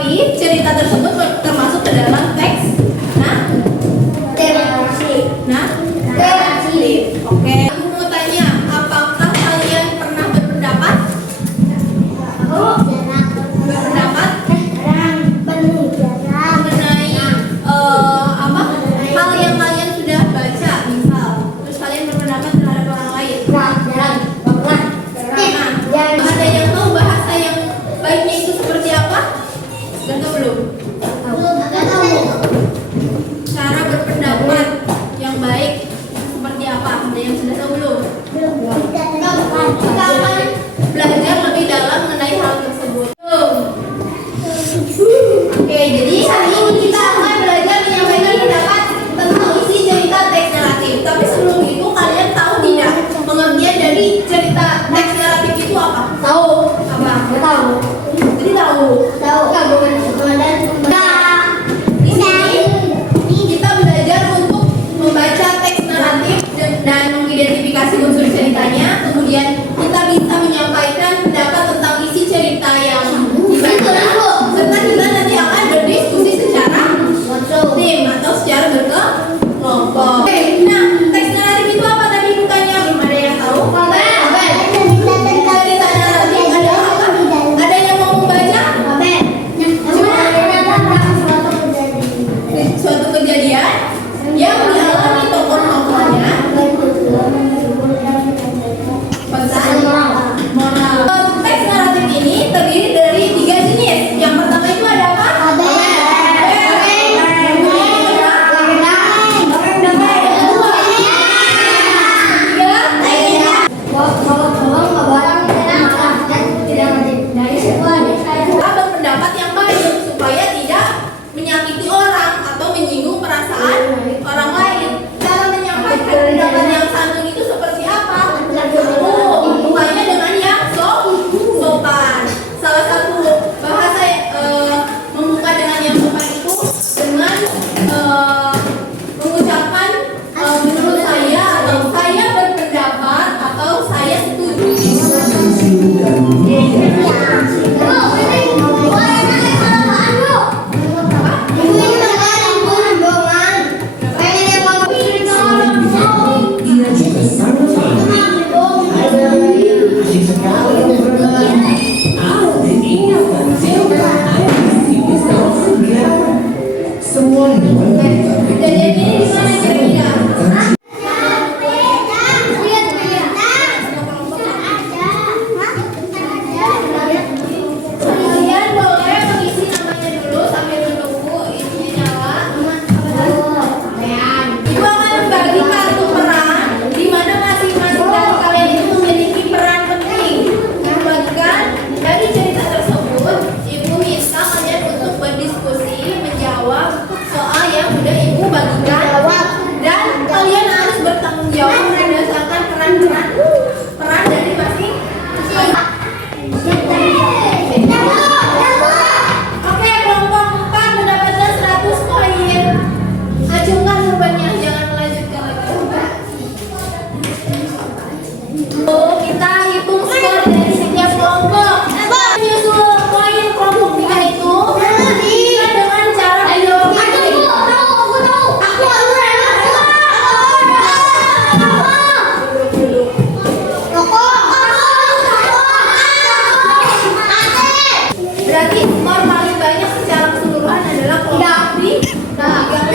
Tapi cerita tersebut termasuk ke dalam teks narratif. Oke. Aku mau tanya, apakah kalian pernah berpendapat? Berpendapat mengenai apa? Hal yang kalian sudah baca, misal. Terus kalian berpendapat terhadap orang lain. Ada yang tahu bahasa yang baiknya itu seperti apa? Sudah tahu belum? Cara berpendapat yang baik seperti apa? Ada yang sudah tahu belum? Kita akan belajar lebih dalam mengenai hal tersebut. Oke, jadi hari ini kita akan belajar menyampaikan pendapat tentang isi cerita teks naratif. Tapi sebelum itu kalian tahu tidak pengertian dari cerita teks naratif itu apa? Tahu. Apa? Nggak tahu. Jadi tahu. Di sini kita belajar untuk membaca teks naratif dan mengidentifikasi unsur ceritanya. Kemudian kita bisa menyampaikan pendapat tentang isi cerita yang dibaca. Serta kita nanti akan berdiskusi secara tim atau secara berkelompok. Oke, nah teks naratif itu apa tadi bukannya? Belum ada yang tahu? Cerita naratif adalah apa? Ada yang mau membaca? Suatu kejadian yang dialami tokoh-tokohnya, pesan moral. Teks naratif ini terdiri dari 3 jenis. Yang pertama itu ada apa? Berpendapat yang baik supaya tidak menyakiti orang atau menyinggung perasaan orang lain. Cara menyampaikan pendapat yang santun itu seperti apa? Mulainya dengan yang sopan. Salah satu bahasa membuka dengan yang sopan itu dengan mengucapkan menurut saya atau saya berpendapat atau saya setuju. Kejadian ini di mana kira-kira? Kalian boleh mengisi namanya dulu sambil menunggu isinya nyala. Ibu akan membagi kartu peran di mana masing-masing dari kalian itu memiliki peran penting. Bagikan dari cerita tersebut, ibu minta kalian untuk berdiskusi, menjawab soal yang sudah ibu bagikan, dan kalian harus bertanggung jawab berdasarkan peran dari masing-masing. Oke, kelompok 4 mendapatkan 100 poin. Acungkan bebannya, jangan melanjutkan lagi. Kita hitung skor dari setiap kelompok. Menyusul poin kelompok 3 itu bisa dengan cara menjawab. Berarti skor paling banyak secara keseluruhan adalah kelompok 3.